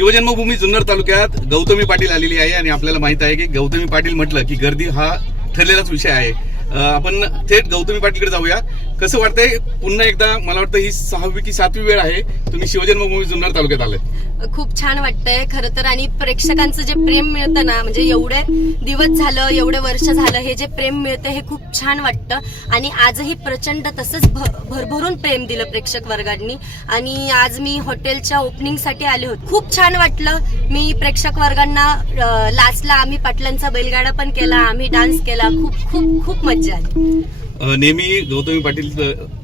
शिवजन्मभूमी जुन्नर तालुक्यात गौतमी पाटील आलेली आहे आणि आपल्याला माहित आहे की गौतमी पाटील म्हटलं की गर्दी हा ठरलेलाच विषय आहे. आपण थेट गौतमी पाटीलकडे जाऊया. कसं वाटतंय पुन्हा एकदा, मला वाटतं ही 6वी की 7वी वेळ आहे तुम्ही शिवजन्मभूमी जुन्नर तालुक्यात आले. खूप छान वाटतंय खरं तर. आणि प्रेक्षकांचं जे प्रेम मिळतं ना, म्हणजे एवढे दिवस झालं, एवढे वर्ष झालं, हे जे प्रेम मिळतं हे खूप छान वाटतं. आणि आजही प्रचंड तसंच भरभरून प्रेम दिलं प्रेक्षक वर्गांनी. आणि आज मी हॉटेलच्या ओपनिंगसाठी आले होते. खूप छान वाटलं. मी प्रेक्षक वर्गांना लास्टला आम्ही पाटलांचा बैलगाडा पण केला, आम्ही डान्स केला. खूप खूप खूप मजा आली. नेहमी गौतमी पाटील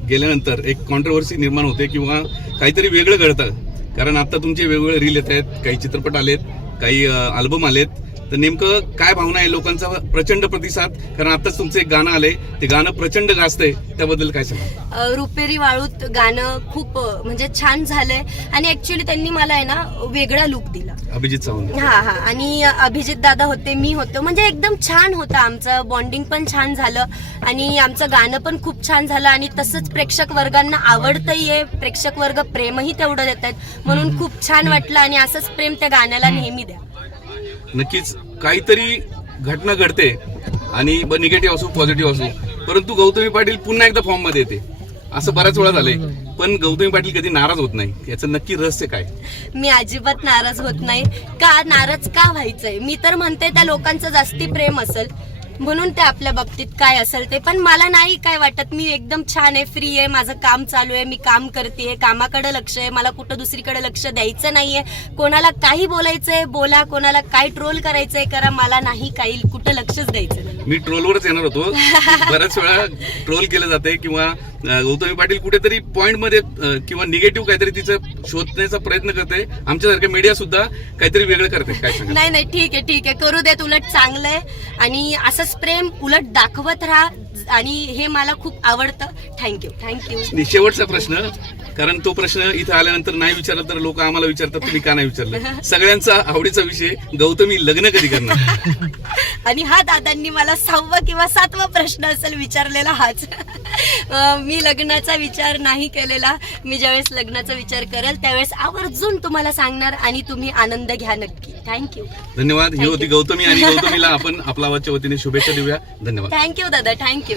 गेल्यानंतर एक कॉन्ट्रोवर्सी निर्माण होते किंवा काहीतरी वेगळं घडतं. कारण आता तुमचे वेगवेगळे रील येत आहेत, काही चित्रपट आलेत, काही अल्बम आलेत. तर नेमकं काय भावना आहे? लोकांचा प्रचंड प्रतिसाद, कारण आताच तुमचं एक गाणं आलंय, ते गाणं प्रचंड गाजतंय, त्याबद्दल काय सांगा? रुपेरी वाळूत गाणं खूप म्हणजे छान झालंय. आणि ऍक्च्युली त्यांनी मला आहे ना वेगळा लुक दिला. अभिजित सावंत. हा. आणि अभिजित दादा होते, मी होतो, म्हणजे एकदम छान होतं. आमचं बॉन्डिंग पण छान झालं आणि आमचं गाणं पण खूप छान झालं. आणि तसंच प्रेक्षक वर्गांना आवडतंही आहे, प्रेक्षक वर्ग प्रेमही तेवढं देत आहेत, म्हणून खूप छान वाटलं. आणि असंच प्रेम त्या गाण्याला नेहमी द्या. नक्कीच काहीतरी घटना घडते आणि निगेटिव्ह असो पॉझिटिव्ह असो, परंतु गौतमी पाटील पुन्हा एकदा फॉर्म मध्ये येते. असं बऱ्याच वेळा झालंय, पण गौतमी पाटील कधी नाराज होत नाही. याचं नक्की रहस्य काय? मी अजिबात नाराज होत नाही. का नाराज का व्हायचंय? मी तर म्हणते त्या लोकांचं जास्ती प्रेम असेल म्हणून ते आपल्या बाबतीत काय असेल ते. पण मला नाही काय वाटत. मी एकदम छान आहे, फ्री आहे, माझं काम चालू आहे, मी काम करते, कामाकडे लक्ष आहे, मला कुठं दुसरीकडे लक्ष द्यायचं नाहीये. कोणाला काही बोलायचंय बोला, कोणाला काय ट्रोल करायचंय करा, मला नाही काही कुठं लक्षच द्यायचं नाही. मी ट्रोलवरच येणार होतो. बऱ्याच वेळा ट्रोल केलं जाते किंवा गौतमी पाटील कुठेतरी पॉइंट मध्ये किंवा निगेटिव्ह काहीतरी तिचं शोधण्याचा प्रयत्न करते. आमच्यासारख्या मीडिया सुद्धा काहीतरी वेगळं करते. काय सांगा? नाही, ठीक आहे, करू देत. उलट चांगलंय. आणि असंच प्रेम उलट दाखवत राहा. आणि हे मला खूप आवडतं. थँक्यू. शेवटचा प्रश्न, कारण तो प्रश्न इथं आल्यानंतर नाही विचारला तर लोक आम्हाला विचारतात तुम्ही का नाही विचारलं. सगळ्यांचा आवडीचा विषय, गौतमी लग्न कधी करणार? आणि हा दादांनी मला 6वा किंवा 7वा प्रश्न असेल विचारलेला हाच. मी लग्नाचा विचार नाही केलेला. मी ज्यावेळेस लग्नाचा विचार करेल त्यावेळेस आवर्जून तुम्हाला सांगणार आणि तुम्ही आनंद घ्या नक्की. थँक्यू. धन्यवाद. ही होती गौतमी आणि गौतमीला आपण आपल्या आवाजच्या वतीने शुभेच्छा देऊया. धन्यवाद. थँक्यू दादा. थँक्यू.